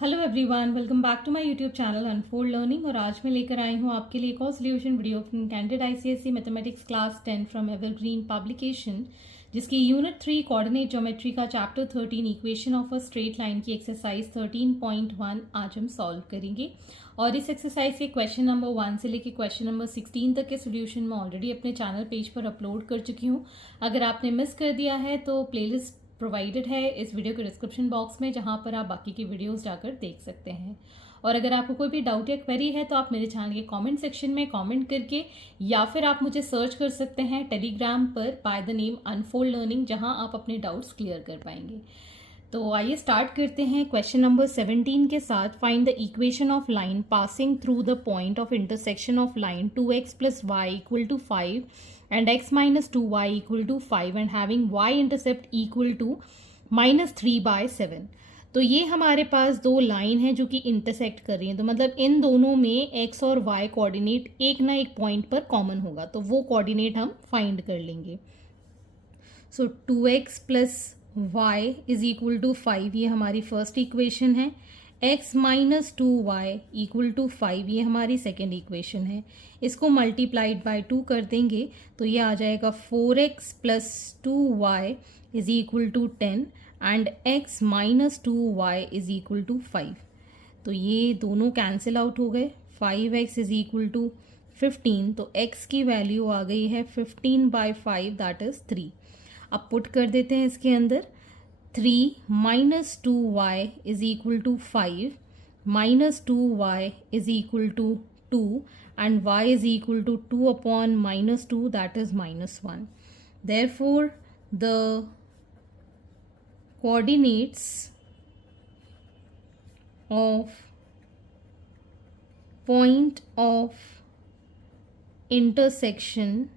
Hello everyone, welcome back to my YouTube channel unfold learning. और आज मैं लेकर आई हूँ आपके लिए एक और solution video from candidate ICSE mathematics class 10 from evergreen publication, जिसकी यूनिट 3 कोऑर्डिनेट ज्योमेट्री का chapter 13 equation of a straight line की एक्सरसाइज 13.1 आज हम सॉल्व करेंगे। और इस एक्सरसाइज के क्वेश्चन नंबर 1 से लेकर क्वेश्चन नंबर 16 तक के सोल्यूशन मैं ऑलरेडी अपने चैनल पेज पर अपलोड कर चुकी हूँ। अगर आपने मिस कर दिया है तो प्लेलिस्ट प्रोवाइडेड है इस वीडियो के डिस्क्रिप्शन बॉक्स में, जहां पर आप बाकी की वीडियोस जाकर देख सकते हैं। और अगर आपको कोई भी डाउट या क्वेरी है तो आप मेरे चैनल के कमेंट सेक्शन में कमेंट करके, या फिर आप मुझे सर्च कर सकते हैं टेलीग्राम पर by the name unfold learning, जहां आप अपने डाउट्स क्लियर कर पाएंगे। तो आइए स्टार्ट करते हैं क्वेश्चन नंबर 17 के साथ। Find the equation of line passing through the point of intersection of line 2x + y = 5 and x - 2y = 5 and having y intercept equal to -3/7। तो ये हमारे पास दो लाइन है जो कि इंटरसेक्ट कर रही हैं। तो मतलब इन दोनों में x और y कोऑर्डिनेट एक ना एक पॉइंट पर कॉमन होगा, तो वो कोऑर्डिनेट हम फाइंड कर लेंगे। सो 2x + y = 5, ये हमारी फर्स्ट इक्वेशन है। x - 2y = 5, ये हमारी सेकेंड इक्वेशन है। इसको मल्टीप्लाइड बाय 2 कर देंगे तो ये आ जाएगा 4x + 2y = 10 and x - 2y = 5। तो ये दोनों कैंसिल आउट हो गए। 5x = 15, तो x की वैल्यू आ गई है 15/5, दैट इज 3। अब पुट कर देते हैं इसके अंदर। 3 - 2y = 5 - 2y = 2 and y = 2/-2, that is -1. Therefore the coordinates of point of intersection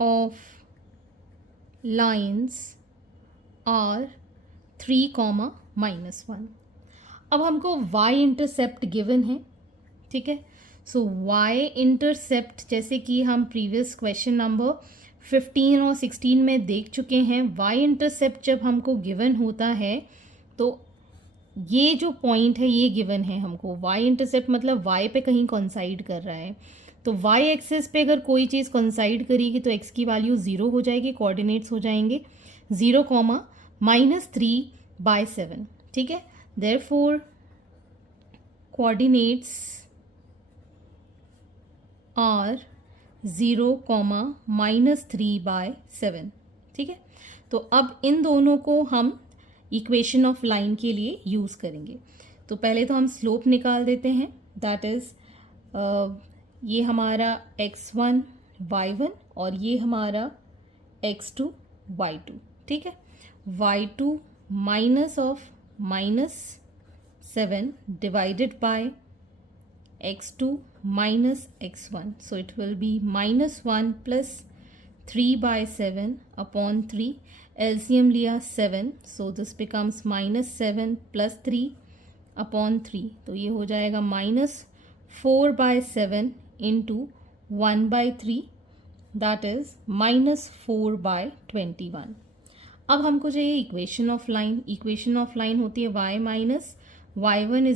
of lines are 3, -1। अब हमको y इंटरसेप्ट गिवन है, ठीक है। सो y इंटरसेप्ट, जैसे कि हम प्रीवियस क्वेश्चन नंबर 15 और 16 में देख चुके हैं, y इंटरसेप्ट जब हमको गिवन होता है तो ये जो पॉइंट है ये गिवन है हमको। y इंटरसेप्ट मतलब y पे कहीं कॉन्साइड कर रहा है। तो y एक्सेस पे अगर कोई चीज़ कॉन्साइड करेगी तो x की वैल्यू 0 हो जाएगी, कोऑर्डिनेट्स हो जाएंगे 0, -3/7, ठीक है। देयरफॉर कोऑर्डिनेट्स आर 0, -3/7, ठीक है। तो अब इन दोनों को हम इक्वेशन ऑफ लाइन के लिए यूज़ करेंगे। तो पहले तो हम स्लोप निकाल देते हैं, दैट इज़ ये हमारा x1 y1 और ये हमारा x2 y2, ठीक है। y2 -7 divided by x2 -x1, so it will be -1 + 3/7/3। LCM लिया 7, so this becomes -7 + 3/3, तो ये हो जाएगा -4/7 × 1/3, दैट इज -4/21। अब हमको चाहिए equation of line. Equation of line होती है y - y1 =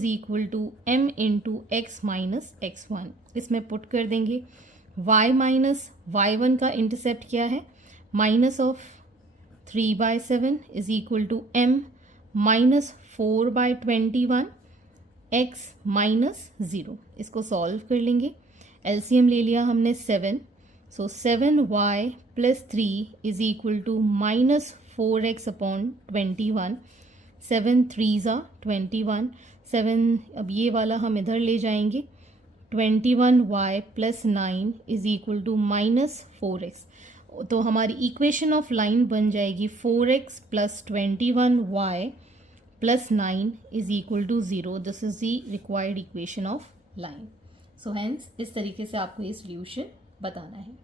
m × x - x1। इसमें पुट कर देंगे। y - y1 का इंटरसेप्ट क्या है? -3/7 = m -4/21 x - 0। इसको सॉल्व कर लेंगे। एलसीएम ले लिया हमने 7, सो 7y + 3 = -4x/21। 7 3s are 21, 7 अब ये वाला हम इधर ले जाएंगे। 21y + 9 = -4x। तो हमारी इक्वेशन ऑफ लाइन बन जाएगी 4x + 21y + 9 = 0। This is the required equation of line. So hence इस तरीके से आपको ये सोल्यूशन बताना है।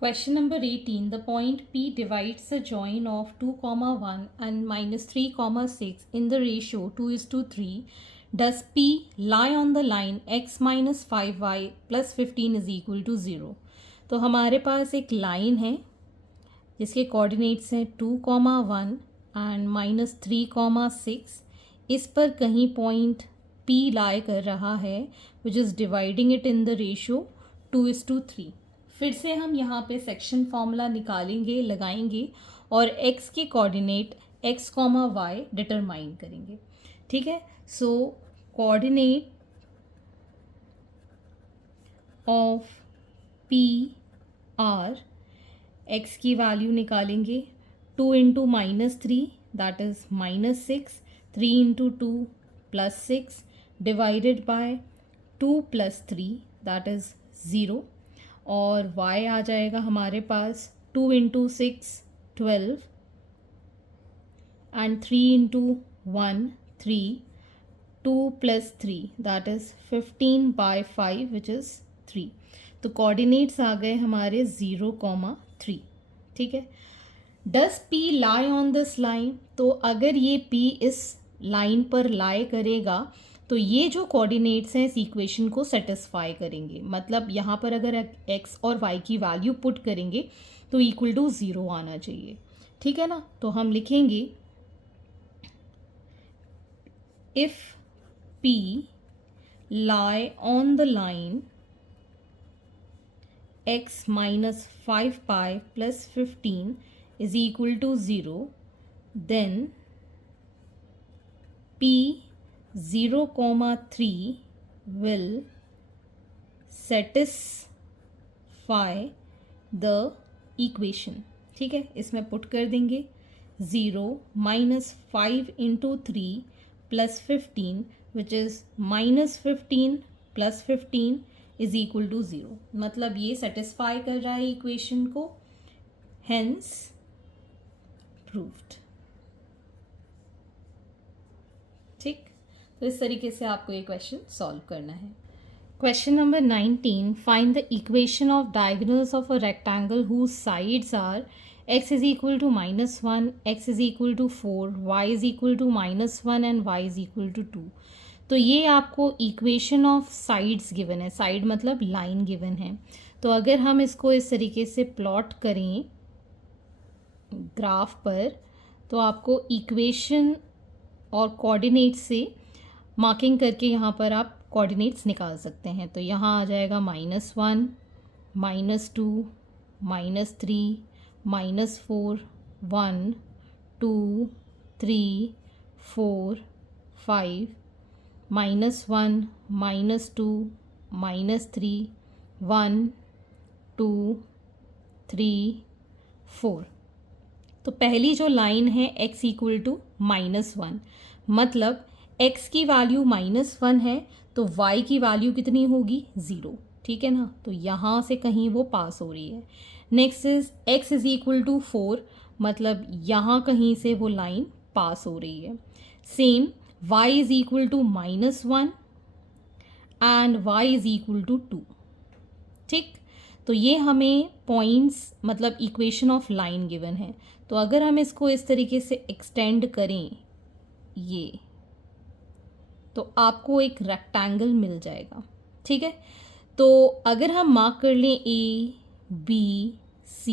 Question number 18. The point P divides the join of 2, 1 and -3, 6 in the ratio 2:3. Does P lie on the line x - 5y + 15 = 0? तो हमारे पास एक लाइन है जिसके कोऑर्डिनेट्स हैं 2, 1 एंड -3, 6। इस पर कहीं पॉइंट P लाई कर रहा है, which is dividing it in the ratio 2:3। फिर से हम यहाँ पे सेक्शन फॉर्मूला निकालेंगे, लगाएंगे और x के कोऑर्डिनेट x, y डिटरमाइन करेंगे। ठीक है, so coordinate of P are, x की वैल्यू निकालेंगे 2 into -3 that is -6, 3 into 2 +6 divided by 2 + 3 that is 0, और y आ जाएगा हमारे पास 2 into 6 12 and 3 into 1 3, 2 + 3 that is 15/5 which is 3। तो कोऑर्डिनेट्स आ गए हमारे 0,3। ठीक है, does P lie on this line? तो अगर ये P इस लाइन पर लाई करेगा तो ये जो कोऑर्डिनेट्स हैं इस इक्वेशन को सेटिस्फाई करेंगे। मतलब यहाँ पर अगर x और y की वैल्यू पुट करेंगे तो इक्वल टू 0 आना चाहिए। ठीक है ना, तो हम लिखेंगे if P lie on the line x minus 5 pi plus 15 is equal to 0, then P 0,3 will satisfy the equation। ठीक है, इसमें पुट कर देंगे 0 -5 into 3 + 15 which is -15 + 15 is equal to 0। मतलब ये सेटिस्फाई कर रहा है इक्वेशन को, हेंस प्रूव्ड। ठीक, तो इस तरीके से आपको ये क्वेश्चन सॉल्व करना है। Question number 19, find the equation of diagonals of a rectangle whose sides are x is equal to -1, x is equal to 4, y is equal to -1 and y is equal to 2। तो ये आपको equation of sides given है, side मतलब line given है। तो अगर हम इसको इस तरीके से प्लॉट करें ग्राफ पर तो आपको इक्वेशन और कोऑर्डिनेट्स से मार्किंग करके यहाँ पर आप कोऑर्डिनेट्स निकाल सकते हैं। तो यहाँ आ जाएगा -1 -2 -3 -4 1 2 3 4 5 -1 -2 -3 1 2 3 4। तो पहली जो लाइन है x इक्वल टू -1, मतलब x की वैल्यू -1 है तो y की वैल्यू कितनी होगी 0। ठीक है ना, तो यहाँ से कहीं वो पास हो रही है। Next is x is equal to 4, मतलब यहाँ कहीं से वो लाइन पास हो रही है। Same y is equal to -1 and y is equal to 2। ठीक, तो ये हमें पॉइंट्स मतलब इक्वेशन ऑफ लाइन गिवन है। तो अगर हम इसको इस तरीके से एक्सटेंड करें ये, तो आपको एक रेक्टेंगल मिल जाएगा। ठीक है, तो अगर हम मार्क कर लें A, B, C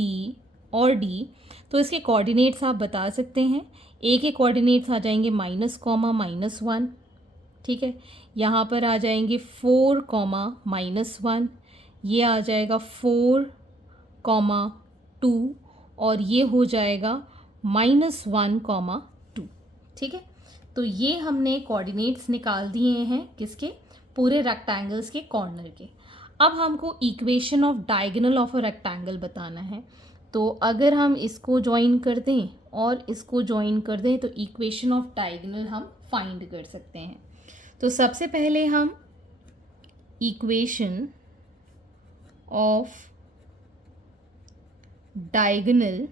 और D, तो इसके कोऑर्डिनेट्स आप बता सकते हैं। A के कोऑर्डिनेट्स आ जाएंगे -1। ठीक है, यहाँ पर आ जाएंगे 4, -1, ये आ जाएगा 4, 2 और ये हो जाएगा -1, 2। ठीक है, तो ये हमने कोऑर्डिनेट्स निकाल दिए हैं किसके, पूरे रेक्टेंगल्स के कॉर्नर के। अब हमको equation of diagonal of a rectangle बताना है। तो अगर हम इसको ज्वाइन कर दें और इसको ज्वाइन कर दें तो इक्वेशन ऑफ डायगोनल हम फाइंड कर सकते हैं। तो सबसे पहले हम equation of diagonal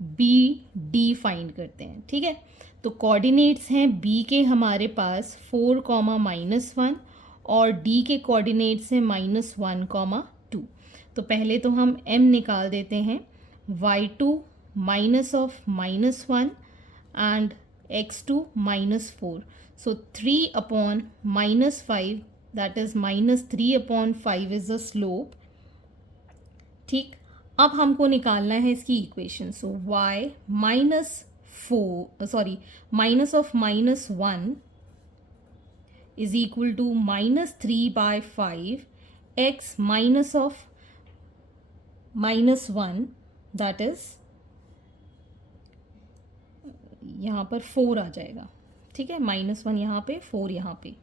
B D find करते हैं। ठीक है, तो कोऑर्डिनेट्स हैं b के हमारे पास 4, -1 और d के कोऑर्डिनेट्स हैं -1, 2। तो पहले तो हम m निकाल देते हैं, y2 -1 and x2 -4, so 3/-5 that is -3/5 is the slope. ठीक, अब हमको निकालना है इसकी equation. So y minus of minus 1 is equal to minus 3 by 5 x minus of minus 1 that is यहाँ पर 4 आ जाएगा, ठीक है, -1 यहाँ पे, 4 यहाँ पे,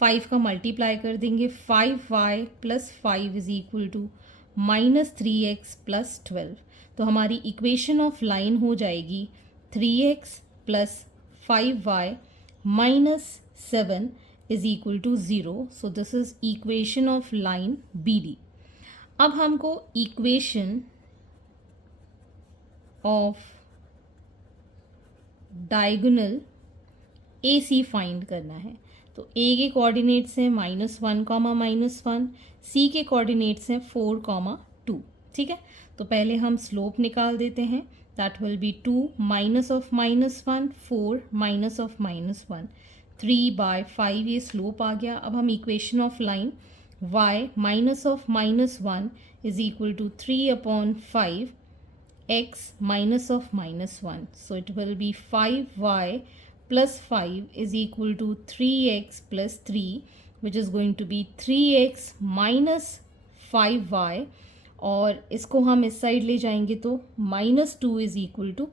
5 का मल्टीप्लाई कर देंगे, 5y plus 5 is equal to -3x plus 12। तो हमारी इक्वेशन ऑफ लाइन हो जाएगी 3x plus 5y minus 7 is equal to 0। So this is equation of line BD। अब हमको equation of diagonal AC find करना है। तो A के कोऑर्डिनेट्स हैं -1, -1, C के कोऑर्डिनेट्स हैं 4, 2, ठीक है। तो पहले हम स्लोप निकाल देते हैं, that will be 2 minus of -1, 4 minus of -1, 3 by 5 ये स्लोप आ गया। अब हम equation of line y minus of -1 is equal to 3/5 x minus of -1. So it will be 5y plus 5 is equal to 3x plus 3, which is going to be 3x minus 5y, और इसको हम इस side ले जाएंगे तो -2 is equal to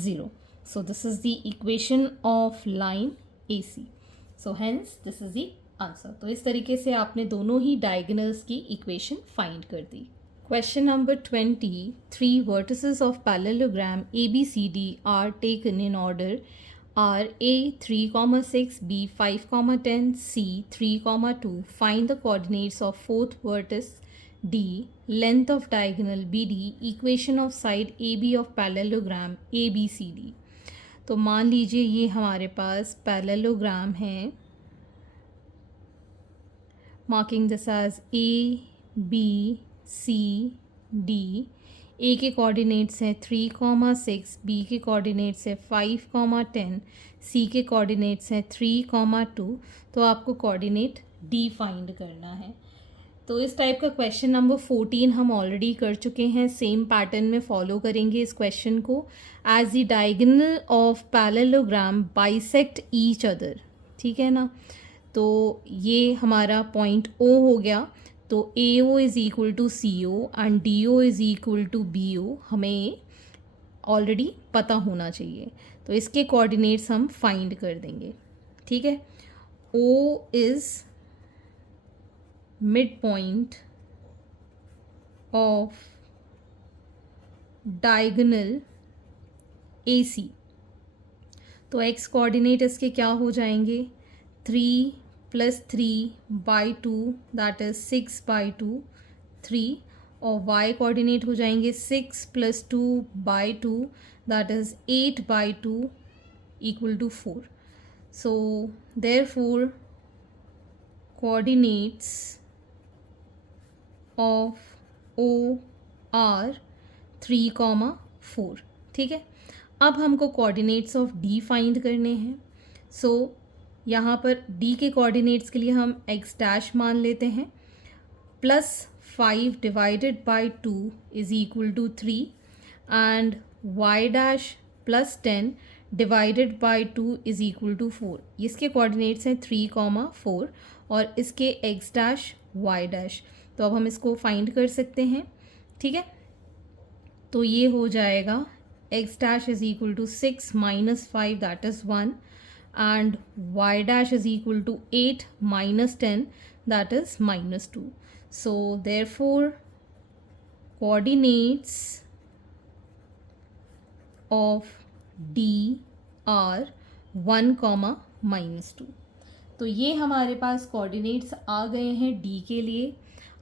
0. So this is the equation of line AC. So hence this is the answer. तो इस तरीके से आपने दोनों ही डायगोनल्स की इक्वेशन फाइंड कर दी। Question number 20. 3 vertices of parallelogram ABCD are taken in order are A 3, 6, B 5, 10, C 3, 2. Find the coordinates of fourth vertex D, length of diagonal BD, equation of side AB of parallelogram ABCD. तो मान लीजिए ये हमारे पास parallelogram है, marking this as A, B, C, D। A के coordinates हैं 3, 6, B के coordinates हैं 5, 10, C के कोऑर्डिनेट्स हैं 3, 2। तो आपको कोऑर्डिनेट D फाइंड करना है। तो इस टाइप का क्वेश्चन नंबर 14 हम ऑलरेडी कर चुके हैं, सेम पैटर्न में फॉलो करेंगे इस क्वेश्चन को। As the diagonal of parallelogram bisect each other, ठीक है ना। तो ये हमारा पॉइंट O हो गया, तो AO is equal to CO and DO is equal to BO हमें ऑलरेडी पता होना चाहिए। तो इसके कोऑर्डिनेट्स हम फाइंड कर देंगे, ठीक है। O is mid point of diagonal AC। तो x कोऑर्डिनेट इसके क्या हो जाएंगे, 3 + 3/2 दैट इज 6/2, 3, और y कोऑर्डिनेट हो जाएंगे 6 + 2/2 that is 8/2 equal to 4। So therefore coordinates of O are 3, 4, ठीक है। अब हमको कोऑर्डिनेट्स ऑफ D फाइंड करने हैं। सो यहाँ पर D के कोऑर्डिनेट्स के लिए हम x' मान लेते हैं, +5 divided by 2 is equal to 3 and y' +10 divided by 2 is equal to 4। इसके कोऑर्डिनेट्स हैं 3, 4 और इसके x' y'। तो अब हम इसको फाइंड कर सकते हैं, ठीक है। तो ये हो जाएगा x' is equal to 6 - 5 that is 1 and y' is equal to 8 - 10 that is -2. So therefore coordinates of D are 1, -2। तो ये हमारे पास कोऑर्डिनेट्स आ गए हैं D के लिए।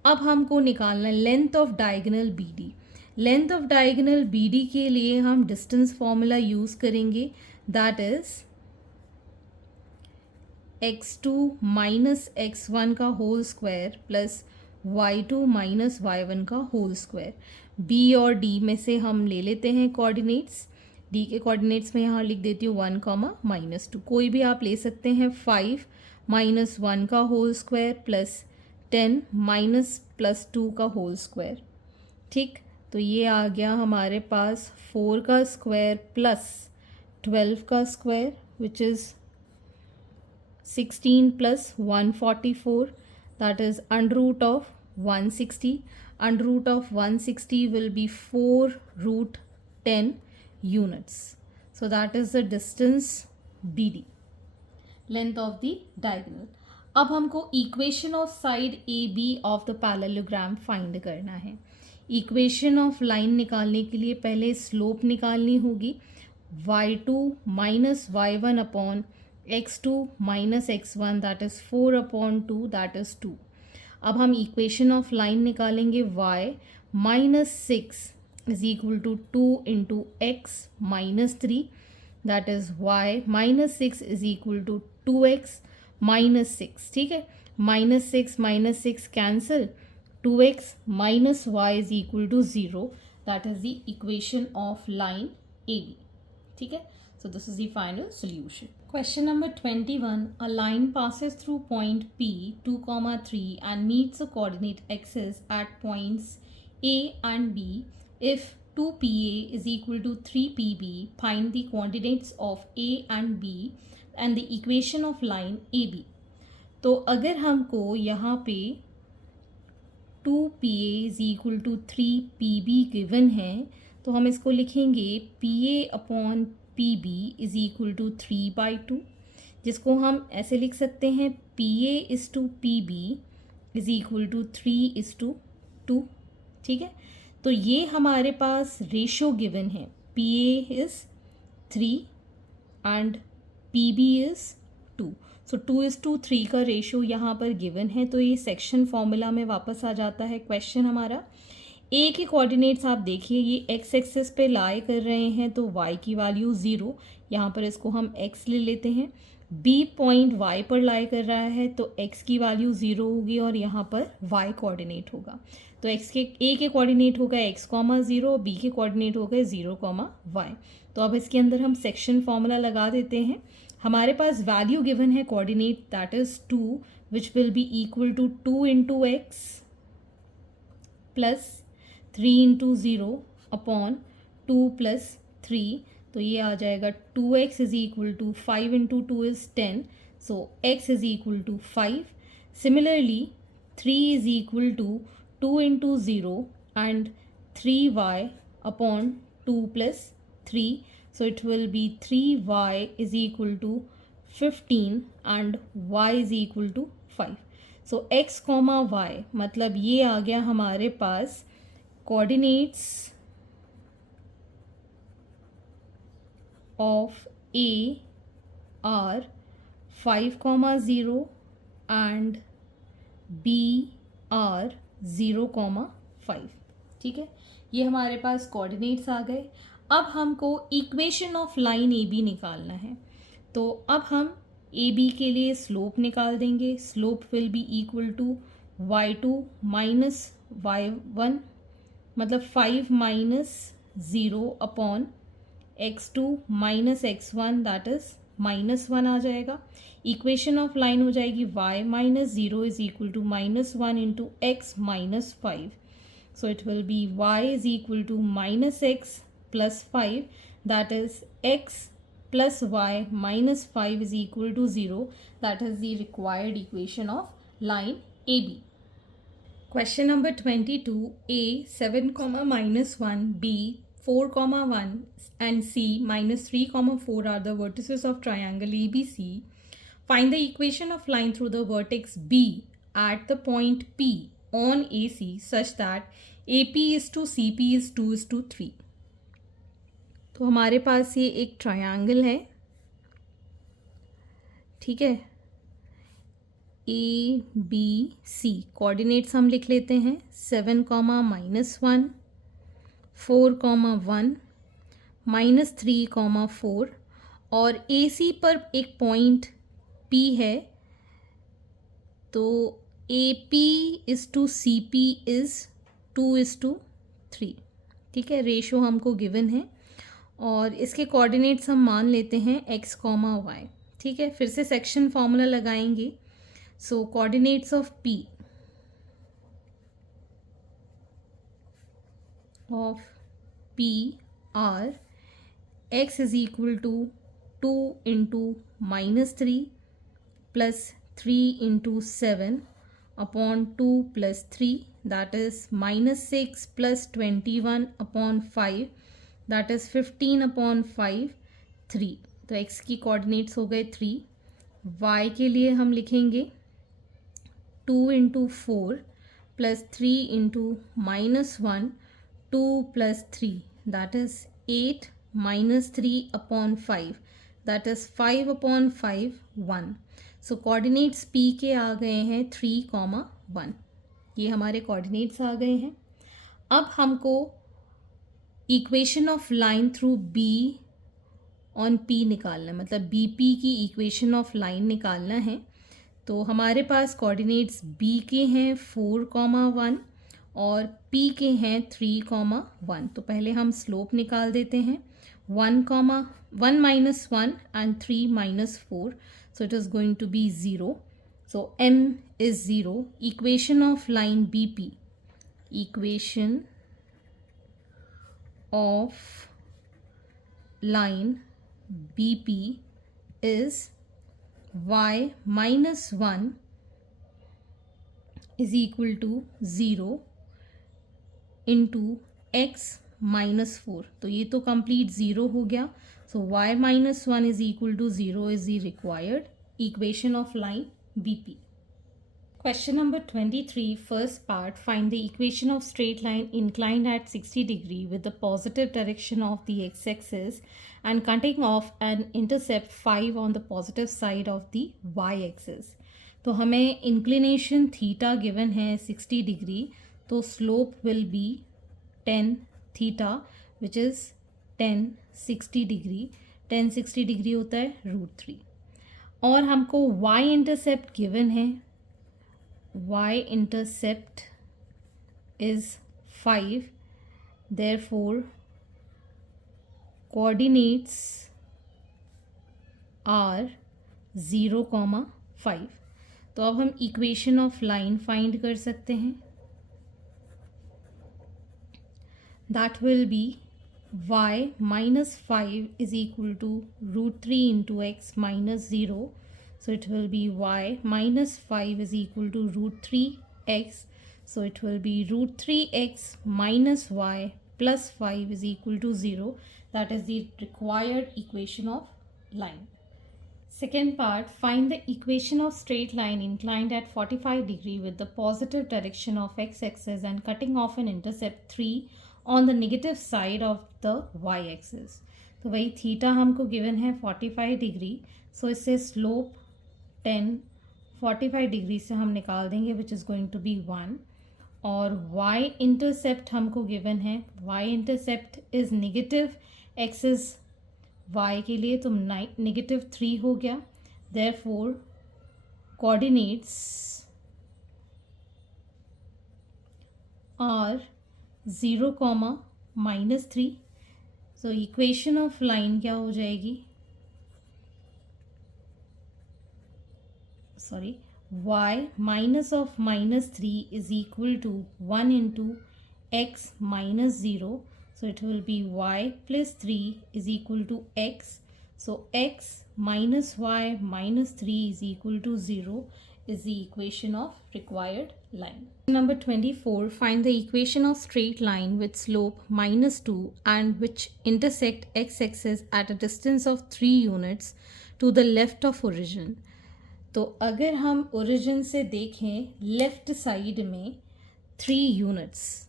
अब हमको निकालना है length of diagonal BD। Length of diagonal BD के लिए हम डिस्टेंस फॉर्मूला यूज़ करेंगे, दैट इज़ x2 - x1 का whole square plus y2 - y1 का होल स्क्वायर। B और D में से हम ले लेते हैं कोऑर्डिनेट्स। D के कोऑर्डिनेट्स में यहाँ लिख देती हूँ 1, -2। कोई भी आप ले सकते हैं, 5 - 1 का होल स्क्वायर प्लस 10 -+2 का होल स्क्वायर, ठीक। तो ये आ गया हमारे पास 4 का स्क्वायर प्लस 12 का square which is 16 plus 144, that is under root of 160. Under root of 160 will be 4 root 10 units. So that is the distance BD, length of the diagonal. अब हमको equation of side AB of the parallelogram find करना है. Equation of line निकालने के लिए पहले slope निकालनी होगी. y2 minus y1 upon x2 minus x1 that is 4 upon 2 that is 2. अब हम इक्वेशन ऑफ लाइन निकालेंगे y minus 6 is equal to 2 into x minus 3 that is y minus 6 is equal to 2x minus 6. ठीक है, minus 6 cancel, 2x minus y is equal to 0. that is the equation of line AB. ठीक है, so this is the final solution. Question number 21. A line passes through point P 2, 3 and meets the coordinate x's at points A and B. If 2PA is equal to 3PB, find the coordinates of A and B and the equation of line AB. तो अगर हमको यहाँ पे 2PA is equal to 3PB given है तो हम इसको लिखेंगे PA upon PB is equal to 3/2, जिसको हम ऐसे लिख सकते हैं PA is to PB is equal to 3:2. ठीक है, तो ये हमारे पास रेशो गिवन है. PA is 3 and PB is 2. सो 2:3 का रेशो यहाँ पर गिवन है. तो ये सेक्शन फॉर्मूला में वापस आ जाता है. क्वेश्चन हमारा ए के कोऑर्डिनेट्स आप देखिए, ये एक्स एक्सेस पे लाई कर रहे हैं तो वाई की वैल्यू 0, यहाँ पर इसको हम एक्स ले लेते हैं. बी पॉइंट वाई पर लाई कर रहा है तो एक्स की वैल्यू 0 होगी और यहाँ पर वाई कोऑर्डिनेट होगा. तो एक्स के ए के कोऑर्डिनेट होगा x, 0, बी के कोऑर्डिनेट होगा 0, y. तो अब इसके अंदर हम सेक्शन फॉर्मूला लगा देते हैं. हमारे पास वैल्यू गिवन है coordinate that is 2 which will be equal to 2 into x plus 3 into 0 upon 2 plus 3. तो ये आ जाएगा 2x is equal to 5 into 2 is 10. So x is equal to 5. Similarly 3 is equal to 2 into 0 and 3y upon 2 plus 3. So it will be 3y is equal to 15 and y is equal to 5. So x, y मतलब ये आ गया हमारे पास coordinates of A are 5, 0 and B are 0, 5. ठीक है, ये हमारे पास coordinates आ गए. अब हमको equation of line A B निकालना है. तो अब हम ए बी के लिए स्लोप निकाल देंगे. Slope will be equal to y2 minus y1 मतलब 5 minus 0 upon x2 minus x1 that is -1 आ जाएगा. इक्वेशन ऑफ लाइन हो जाएगी y minus 0 is equal to -1 into x minus 5. So it will be y is equal to minus x plus 5 that is x plus y minus 5 is equal to 0. That is the required equation of line AB. Question number 22. A 7, minus 1, B 4, 1 and C minus 3, 4 are the vertices of triangle ABC. Find the equation of line through the vertex B at the point P on AC such that AP is to CP is 2:3. तो हमारे पास ये एक triangle है. ठीक है, A B C coordinates हम लिख लेते हैं 7, -1, 4, 1, -3, 4 और ए सी पर एक पॉइंट पी है. तो A P is to C P is 2:3. ठीक है, रेशो हमको गिवन है और इसके कोऑर्डिनेट्स हम मान लेते हैं x, y. ठीक है, फिर से सेक्शन फॉर्मूला लगाएंगे. So coordinates of p are x is equal to 2 into minus 3 plus 3 into 7 upon 2 plus 3, that is minus 6 plus 21 upon 5, that is 15 upon 5, 3. तो x की कोऑर्डिनेट्स हो गए 3. y के लिए हम लिखेंगे 2 into 4 plus 3 into minus 1, 2 plus 3, that is 8 minus 3 upon 5, that is 5 upon 5, 1. So coordinates p के आ गए हैं 3, 1. ये हमारे कोऑर्डिनेट्स आ गए हैं. अब हमको equation of line through b on p निकालना है, मतलब bp की इक्वेशन ऑफ लाइन निकालना है. तो हमारे पास कोऑर्डिनेट्स b के हैं 4, 1 और p के हैं 3, 1. तो पहले हम स्लोप निकाल देते हैं. 1 minus 1 and 3 minus 4. So it is going to be 0. So m is 0. Equation of line BP. Equation of line BP is y minus 1 is equal to 0 into x minus 4. तो ये तो कंप्लीट 0 हो गया. So y minus 1 is equal to 0 is the required equation of line BP. Question number 23, first part. Find the equation of straight line inclined at 60 degree with the positive direction of the x-axis and cutting off an intercept 5 on the positive side of the y-axis. तो हमें inclination theta given है 60 degree, तो slope will be 10 theta which is 10 60 degree. 10 60 degree होता है √3. और हमको y-intercept given है, y-intercept is 5, therefore coordinates are 0, 5. तो अब हम इक्वेशन ऑफ लाइन फाइंड कर सकते हैं. That will be y minus 5 is equal to √3 into x minus 0. So it will be y minus 5 is equal to √3x. So it will be √3x minus y plus 5 is equal to 0. That is the required equation of line. Second part, find the equation of straight line inclined at 45 degree with the positive direction of x-axis and cutting off an intercept 3 on the negative side of the y-axis. तो वही theta हमको given है 45 degree. सो इससे slope 10 45 degree से हम निकाल देंगे which is going to be 1. और y इंटरसेप्ट हमको गिवन है. y intercept is negative axis y के लिए, तो -3 हो गया. Therefore coordinates are 0, -3. So equation of line क्या हो जाएगी, sorry, y minus of -3 is equal to 1 into x minus 0. So it will be y plus 3 is equal to x. So x minus y minus 3 is equal to 0 is the equation of required line. Number 24, find the equation of straight line with slope -2 and which intersect x-axis at a distance of 3 units to the left of origin. तो अगर हम origin से देखें left side में 3 units,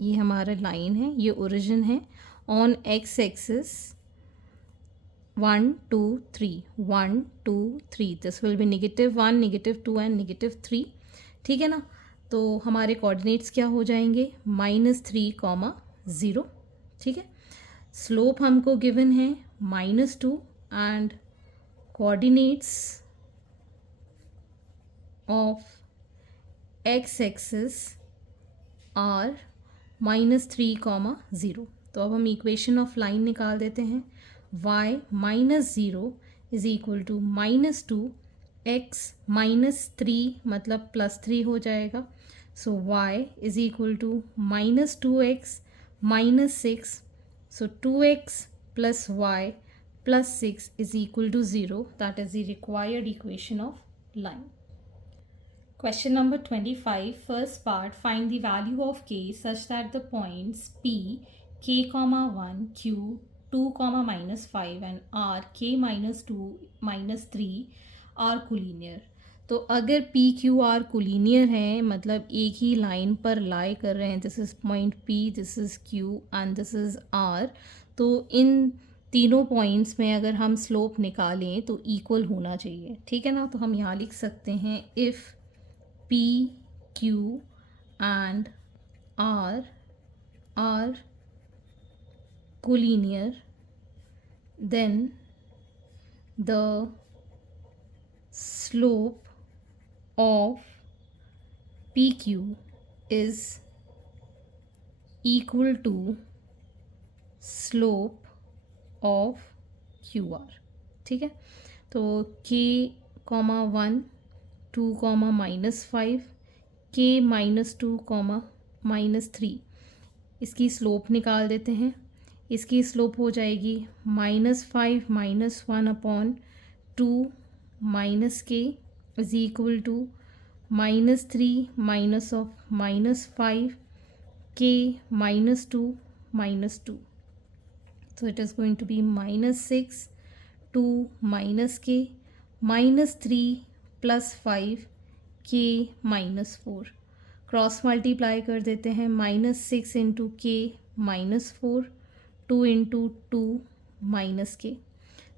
ये हमारा line है, ये ओरिजिन है. On x axis 1 2 3 1 2 3, this will be -1 -2 and -3. ठीक है ना. तो हमारे कोऑर्डिनेट्स क्या हो जाएंगे, -3, 0. ठीक है. स्लोप हमको गिवन है -2 and coordinates of x-axis are -3, 0. तो अब हम इक्वेशन ऑफ लाइन निकाल देते हैं. y minus 0 is equal to -2 x minus 3 मतलब +3 हो जाएगा. सो y is equal to -2x minus 6 So 2x plus y plus 6 is equal to 0. That is the required equation of line. Question number 25, first part, find the value of k such that the points P, k comma 1, Q, 2 comma minus 5 and R, k minus 2 minus 3 are collinear. तो अगर P Q R collinear हैं, मतलब एक ही line पर लाई कर रहे हैं, this is point P, this is Q and this is R, तो इन तीनों पॉइंट्स में अगर हम स्लोप निकालें तो इक्वल होना चाहिए, ठीक है ना। तो हम यहाँ लिख सकते हैं if P, Q and R are collinear, then the slope of PQ is equal to slope of QR, ठीक है। तो K, 1, 2, -5, k -2, -3, इसकी स्लोप निकाल देते हैं। इसकी स्लोप हो जाएगी -5 - 1/2 -k is equal to -3 minus of -5 k -2 -2, so it is going to be -6 2 -k -3 + 5 k -4, cross multiply कर देते हैं। -6 × k -4, 2 × 2 -k,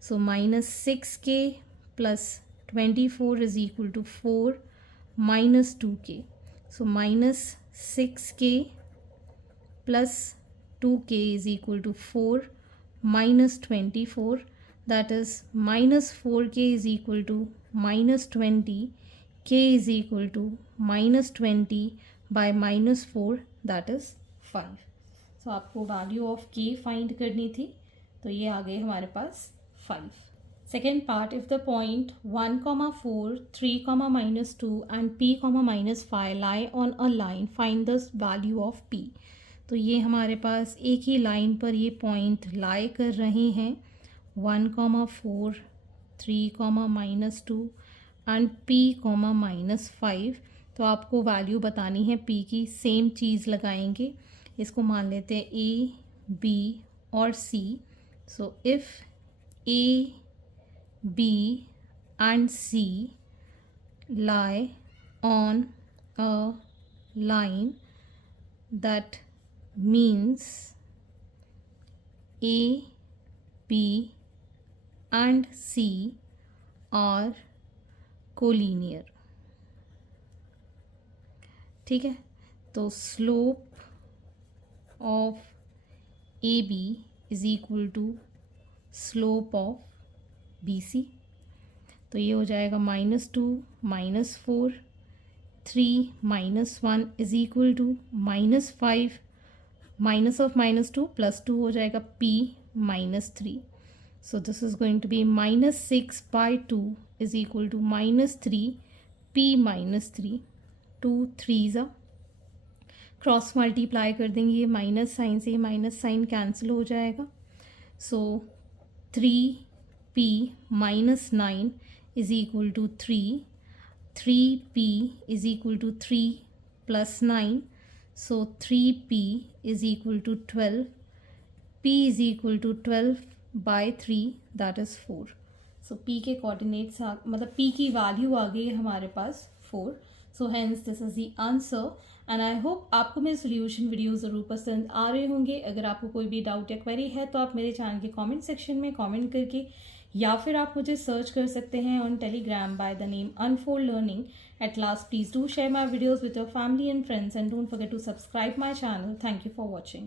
so -6k + 24 is equal to 4 -2k, so -6k + 2k is equal to 4 -24, that is -4k is equal to -20, k is equal to -20 by -4, that is 5. So आपको value of k find करनी थी, तो ये आ गए हमारे पास 5. Second part, if the point 1, 4, 3, -2 and p, -5 lie on a line, find the value of p. तो ये हमारे पास एक ही लाइन पर ये पॉइंट लाई कर रहे हैं, 1, 4, 3, -2 एंड p, -5. तो आपको वैल्यू बतानी है p की, सेम चीज़ लगाएंगे। इसको मान लेते हैं a, b और c. So if a, b and c lie on a line, that means a, b and c are collinear, ठीक है। तो slope of A B is equal to slope of B C, तो ये हो जाएगा -2 -4, 3 -1 is equal to -5 minus of -2 +2 हो जाएगा p -3. So this is going to be -6/2 is equal to -3 p -3. 2 3s cross multiply कर देंगे, ये माइनस साइन से माइनस साइन कैंसिल हो जाएगा. So 3p -9 is equal to 3p is equal to 3 + 9. So 3p is equal to 12. p is equal to 12/3, that is 4. So p के coordinates मतलब p की value आ गई है हमारे पास 4. So hence this is the answer. And I hope आपको मेरे solution video ज़रूर पसंद आ रहे होंगे. अगर आपको कोई भी डाउट या क्वेरी है तो आप मेरे चैनल के कमेंट सेक्शन में कमेंट करके, या फिर आप मुझे सर्च कर सकते हैं on Telegram by the name unfold learning. At last, please do share my videos with your family and friends, and don't forget to subscribe my channel. Thank you for watching.